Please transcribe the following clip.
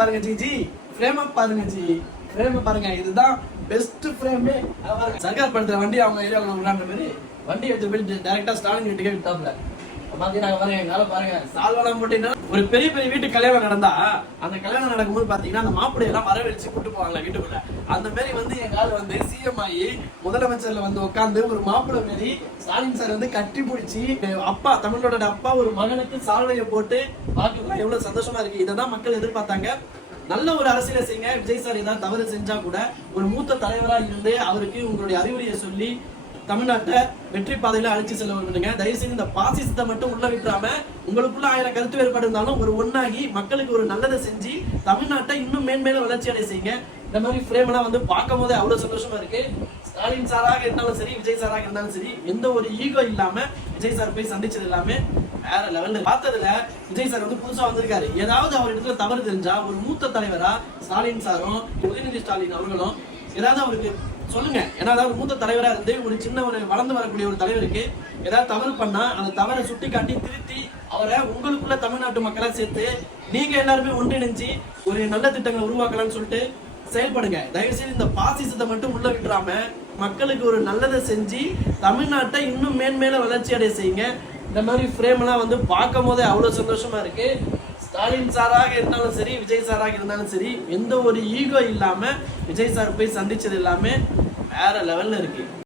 பாருங்க G frame பாருங்க frame பாருங்க, இதுதான் பெஸ்ட் ஃப்ரேமே. சர்க்கார் படுத்துற வண்டி அவங்க ஏரியாவில் விடுறாங்க மாதிரி வண்டி எடுத்து போய் டைரக்டா ஸ்டாலின் வீட்டுக்கே விட்டாப்ல. ஒரு பெரிய பெரிய வீட்டு கல்யாணம் நடந்தா அந்த கல்யாணம் நடக்கும்போது பாத்தீங்கன்னா அந்த மாப்பிள்ளை எல்லாம் வரவழைச்சு கூட்டு போவாங்க வீட்டுக்குள்ள. அந்த மாதிரி எங்க ஆள் சிஎம் ஆகி முதலமைச்சர்ல உட்கார்ந்து ஒரு மாப்பிள்ளை மாரி ஸ்டாலின் சார் கட்டி பிடிச்சி அப்பா தமிழோட அப்பா ஒரு மகனுக்கு சால்வையை போட்டு பாக்கலாம் எவ்வளவு சந்தோஷமா இருக்கு. இதான் மக்கள் எதிர்பார்த்தாங்க. நல்ல ஒரு அரசியலை செய்யுங்க. விஜய் சார் ஏதாவது தவறு செஞ்சா கூட ஒரு மூத்த தலைவரா இருந்து அவருக்கு உங்களுடைய அறிவுரையை சொல்லி தமிழ்நாட்டை வெற்றி பாதையில அழைச்சி செல்ல விடுங்க. தயவு செய்து இந்த பாசிசத்தை மட்டும் உள்ள விட்டுறாம உங்களுக்குள்ள 1000 கருத்து வேறுபாடு இருந்தாலும் ஒரு ஒன்னாகி மக்களுக்கு ஒரு நல்லதை செஞ்சு தமிழ்நாட்டை இன்னும் மேன்மேலும் வளர்ச்சி அடைய செய்யுங்க. இந்த மாதிரி ஃப்ரேம் எல்லாம் பார்க்கும் போதே அவ்வளவு சந்தோஷமா இருக்கு. ஸ்டாலின் சாராக இருந்தாலும் சரி, விஜய் சாராக இருந்தாலும் சரி, எந்த ஒரு ஈகோ இல்லாம விஜய் சார் போய் சந்திச்சது எல்லாமே வேற லெவல்ல. பார்த்ததுல விஜய் சார் புதுசா வந்திருக்காரு. ஏதாவது அவர் இடத்துல தவறு தெரிஞ்சா ஒரு மூத்த தலைவரா ஸ்டாலின் சாரும் உதயநிதி ஸ்டாலின் அவர்களும் ஏதாவது அவருக்கு சொல்லுங்க. ஏன்னா அதாவது மூத்த தலைவரா இருந்து ஒரு சின்ன ஒரு வளர்ந்து வரக்கூடிய ஒரு தலைவருக்கு ஏதாவது தவறு பண்ணா அந்த தவறை சுட்டி காட்டி திருத்தி அவரை உங்களுக்குள்ள தமிழ்நாட்டு மக்களா சேர்த்து நீங்க எல்லாருமே ஒன்றிணைஞ்சு ஒரு நல்ல திட்டங்களை உருவாக்கலாம்னு சொல்லிட்டு செயல்படுங்க. தயவுசெய்து இந்த பாசிசத்தை மட்டும் உள்ள விட்டுறாம மக்களுக்கு ஒரு நல்லதை செஞ்சு தமிழ்நாட்டை இன்னும் மேன்மேல வளர்ச்சி அடைய செய்யுங்க. இந்த மாதிரி ஃப்ரேம் எல்லாம் பார்க்கும் போதே அவ்வளவு சந்தோஷமா இருக்கு. ஸ்டாலின் சாராக இருந்தாலும் சரி, விஜய் சாராக இருந்தாலும் சரி, எந்த ஒரு ஈகோ இல்லாம விஜய் சார் போய் சந்திச்சது எல்லாமே வேற லெவல்ல இருக்கு.